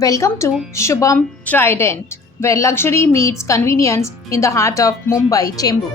Welcome to Shubham Trident, where luxury meets convenience in the heart of Mumbai, Chembur.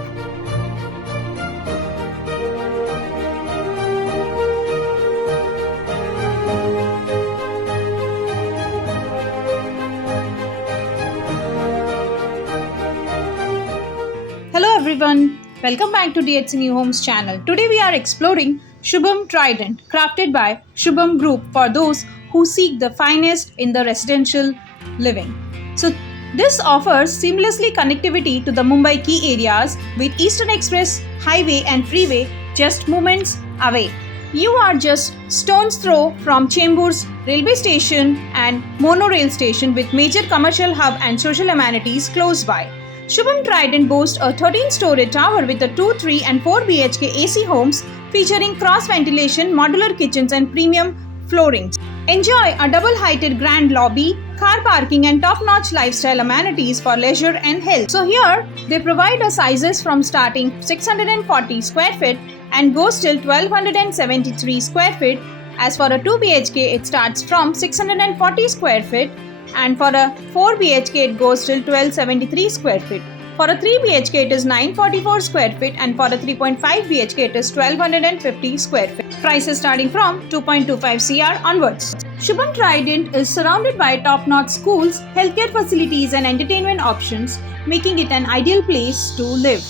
Hello everyone, welcome back to DHC New Homes channel. Today we are exploring Shubham Trident, crafted by Shubham Group for those who seek the finest in the residential living. So this offers seamlessly connectivity to the Mumbai key areas with Eastern Express, highway and freeway just moments away. You are just stone's throw from Chembur's railway station and Monorail station with major commercial hub and social amenities close by. Shubham Trident boasts a 13-story tower with a 2, 3 and 4 BHK AC homes featuring cross-ventilation, modular kitchens and premium floorings. Enjoy a double-heighted grand lobby, car parking and top-notch lifestyle amenities for leisure and health. So here, they provide us sizes from starting 640 square feet and goes till 1273 square feet. As for a 2 BHK, it starts from 640 square feet and for a 4 BHK it goes till 1273 square feet. For a 3 BHK it is 944 square feet and for a 3.5 BHK it is 1250 square feet. Prices starting from 2.25 CR onwards. Shubham Trident is surrounded by top-notch schools, healthcare facilities and entertainment options, making it an ideal place to live.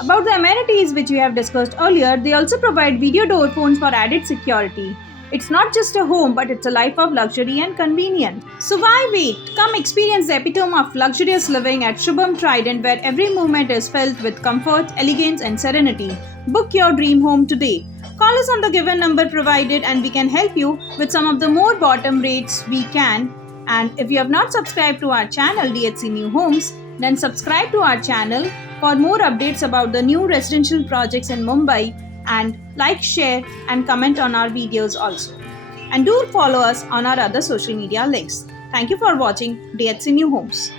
About the amenities which we have discussed earlier, they also provide video door phones for added security. It's not just a home, but it's a life of luxury and convenience. So why wait? Come experience the epitome of luxurious living at Shubham Trident, where every moment is filled with comfort, elegance and serenity. Book your dream home today. Call us on the given number provided and we can help you with some of the more bottom rates we can. And if you have not subscribed to our channel DHC New Homes, then subscribe to our channel for more updates about the new residential projects in Mumbai, and like, share and comment on our videos also. And do follow us on our other social media links. Thank you for watching DHC New Homes.